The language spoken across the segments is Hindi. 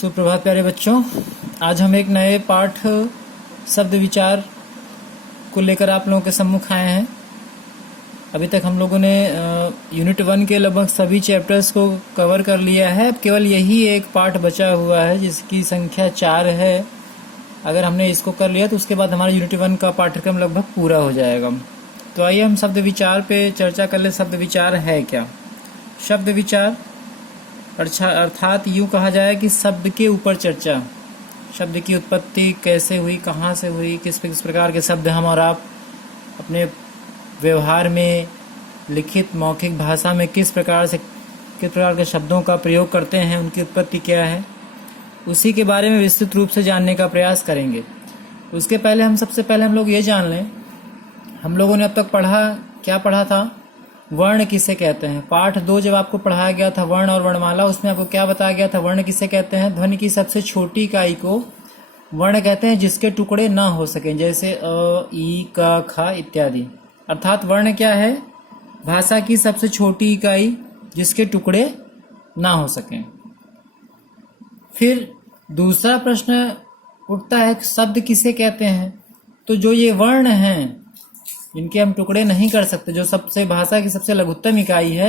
सुप्रभात प्यारे बच्चों। आज हम एक नए पाठ शब्द विचार को लेकर आप लोगों के सम्मुख आए हैं। अभी तक हम लोगों ने यूनिट 1 के लगभग सभी चैप्टर्स को कवर कर लिया है। अब केवल यही एक पाठ बचा हुआ है जिसकी संख्या 4 है। अगर हमने इसको कर लिया तो उसके बाद हमारा यूनिट 1 का पाठ्यक्रम लगभग पूरा हो जाएगा। तो आइए हम शब्द विचार पे चर्चा कर ले। शब्द विचार है क्या? शब्द विचार अर्थात यूँ कहा जाए कि शब्द के ऊपर चर्चा। शब्द की उत्पत्ति कैसे हुई, कहाँ से हुई, किस प्रकार के शब्द हम और आप अपने व्यवहार में, लिखित मौखिक भाषा में किस प्रकार के शब्दों का प्रयोग करते हैं, उनकी उत्पत्ति क्या है, उसी के बारे में विस्तृत रूप से जानने का प्रयास करेंगे। उसके पहले सबसे पहले हम लोग ये जान लें, हम लोगों ने अब तक क्या पढ़ा था? वर्ण किसे कहते हैं। पाठ 2 जब आपको पढ़ाया गया था वर्ण और वर्णमाला, उसमें आपको क्या बताया गया था? वर्ण किसे कहते हैं? ध्वनि की सबसे छोटी इकाई को वर्ण कहते हैं जिसके टुकड़े ना हो सकें, जैसे अ, ई, क, ख इत्यादि। अर्थात वर्ण क्या है? भाषा की सबसे छोटी इकाई जिसके टुकड़े ना हो सकें। फिर दूसरा प्रश्न उठता है, शब्द किसे कहते हैं? तो जो ये वर्ण हैं जिनके हम टुकड़े नहीं कर सकते, जो सबसे भाषा की सबसे लघुत्तम इकाई है,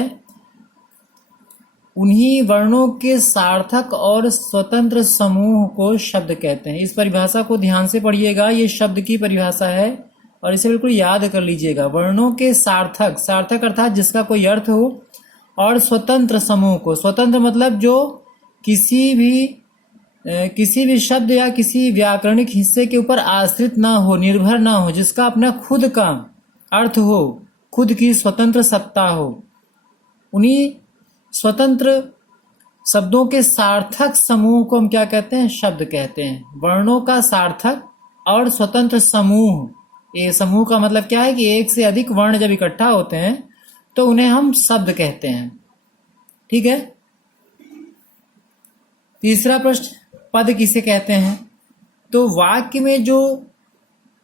उन्हीं वर्णों के सार्थक और स्वतंत्र समूह को शब्द कहते हैं। इस परिभाषा को ध्यान से पढ़िएगा, ये शब्द की परिभाषा है और इसे बिल्कुल याद कर लीजिएगा। वर्णों के सार्थक अर्थात जिसका कोई अर्थ हो, और स्वतंत्र समूह को। स्वतंत्र मतलब जो किसी भी शब्द या किसी व्याकरणिक हिस्से के ऊपर आश्रित ना हो, निर्भर ना हो, जिसका अपना खुद का अर्थ हो, खुद की स्वतंत्र सत्ता हो, उन्हीं स्वतंत्र शब्दों के सार्थक समूह को हम क्या कहते हैं? शब्द कहते हैं। वर्णों का सार्थक और स्वतंत्र समूह, ये समूह का मतलब क्या है कि एक से अधिक वर्ण जब इकट्ठा होते हैं तो उन्हें हम शब्द कहते हैं। ठीक है। तीसरा प्रश्न, पद किसे कहते हैं? तो वाक्य में जो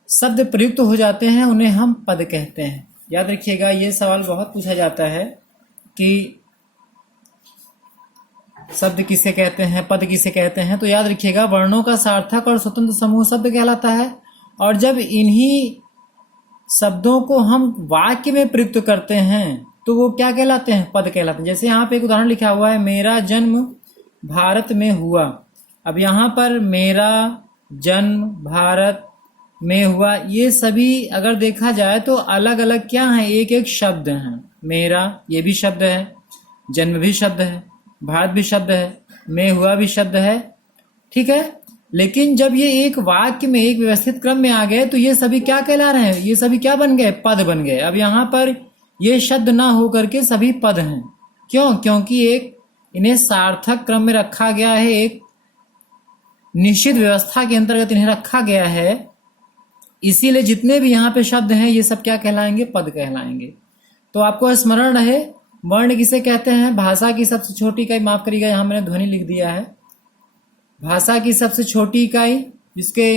शब्द प्रयुक्त हो जाते हैं उन्हें हम पद कहते हैं। याद रखिएगा, ये सवाल बहुत पूछा जाता है कि शब्द किसे कहते हैं, पद किसे कहते हैं। तो याद रखिएगा, वर्णों का सार्थक और स्वतंत्र समूह शब्द कहलाता है, और जब इन्हीं शब्दों को हम वाक्य में प्रयुक्त करते हैं तो वो क्या कहलाते हैं? पद कहलाते हैं। जैसे यहाँ पे एक उदाहरण लिखा हुआ है, मेरा जन्म भारत में हुआ। अब यहाँ पर मेरा जन्म भारत में हुआ, ये सभी अगर देखा जाए तो अलग अलग क्या है? एक एक शब्द हैं। मेरा ये भी शब्द है, जन्म भी शब्द है, भारत भी शब्द है, में हुआ भी शब्द है। ठीक है। लेकिन जब ये एक वाक्य में एक व्यवस्थित क्रम में आ गए तो ये सभी क्या कहला रहे हैं? ये सभी क्या बन गए? पद बन गए। अब यहाँ पर ये शब्द ना होकर के सभी पद हैं। क्यों? क्योंकि इन्हें सार्थक क्रम में रखा गया है, एक निश्चित व्यवस्था के अंतर्गत इन्हें रखा गया है। इसीलिए जितने भी यहाँ पे शब्द हैं ये सब क्या कहलाएंगे? पद कहलाएंगे। तो आपको स्मरण रहे, वर्ण किसे कहते हैं? भाषा की सबसे छोटी इकाई, माफ करिएगा यहाँ मैंने ध्वनि लिख दिया है, भाषा की सबसे छोटी इकाई जिसके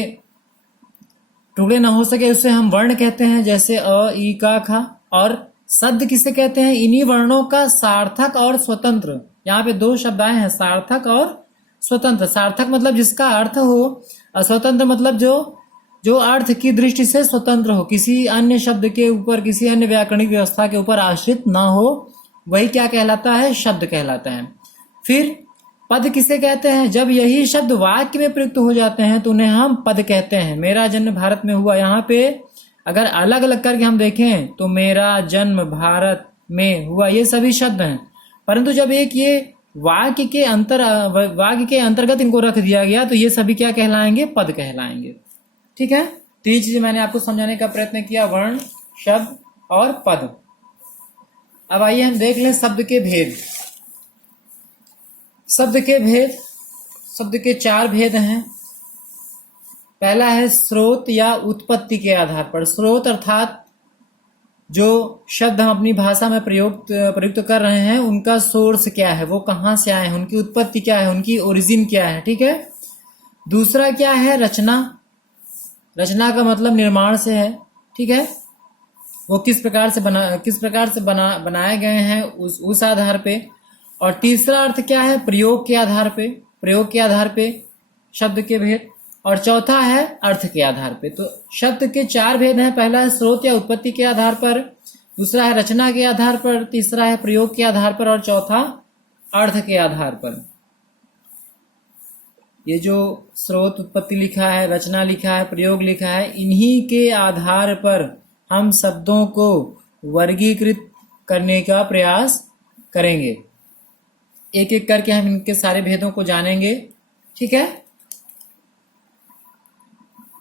टुकड़े ना हो सके उसे हम वर्ण कहते हैं, जैसे अ, ई, क, ख। और शब्द किसे कहते हैं? इन्हीं वर्णों का सार्थक और स्वतंत्र। यहाँ पे 2 शब्द आए हैं, सार्थक और स्वतंत्र। सार्थक मतलब जिसका अर्थ हो, अस्वतंत्र मतलब जो अर्थ की दृष्टि से स्वतंत्र हो, किसी अन्य शब्द के ऊपर, किसी अन्य व्याकरणिक व्यवस्था के ऊपर आश्रित ना हो, वही क्या कहलाता है? शब्द कहलाता है। फिर पद किसे कहते हैं? जब यही शब्द वाक्य में प्रयुक्त हो जाते हैं तो उन्हें हम पद कहते हैं। मेरा जन्म भारत में हुआ, यहाँ पे अगर अलग अलग करके हम देखें तो मेरा जन्म भारत में हुआ, ये सभी शब्द हैं। परंतु जब एक ये वाक्य के अंतर्गत इनको रख दिया गया तो ये सभी क्या कहलाएंगे? पद कहलाएंगे। ठीक है। तो ये चीजें मैंने आपको समझाने का प्रयत्न किया, वर्ण, शब्द और पद। अब आइए हम देख लें शब्द के भेद। शब्द के 4 भेद हैं। पहला है स्रोत या उत्पत्ति के आधार पर। स्रोत अर्थात जो शब्द हम अपनी भाषा में प्रयुक्त कर रहे हैं उनका सोर्स क्या है, वो कहाँ से आए हैं, उनकी उत्पत्ति क्या है, उनकी ओरिजिन क्या है। ठीक है। दूसरा क्या है? रचना का मतलब निर्माण से है। ठीक है। वो किस प्रकार से बनाए गए हैं उस आधार पे। और तीसरा अर्थ क्या है? प्रयोग के आधार पे। प्रयोग के आधार पे शब्द के भेद, और चौथा है अर्थ के आधार पे। तो शब्द के 4 भेद हैं। पहला है स्रोत या उत्पत्ति के आधार पर, दूसरा है रचना के आधार पर, तीसरा है प्रयोग के आधार पर, और चौथा अर्थ के आधार पर। ये जो स्रोत उत्पत्ति लिखा है, रचना लिखा है, प्रयोग लिखा है, इन्हीं के आधार पर हम शब्दों को वर्गीकृत करने का प्रयास करेंगे। एक एक करके हम इनके सारे भेदों को जानेंगे। ठीक है।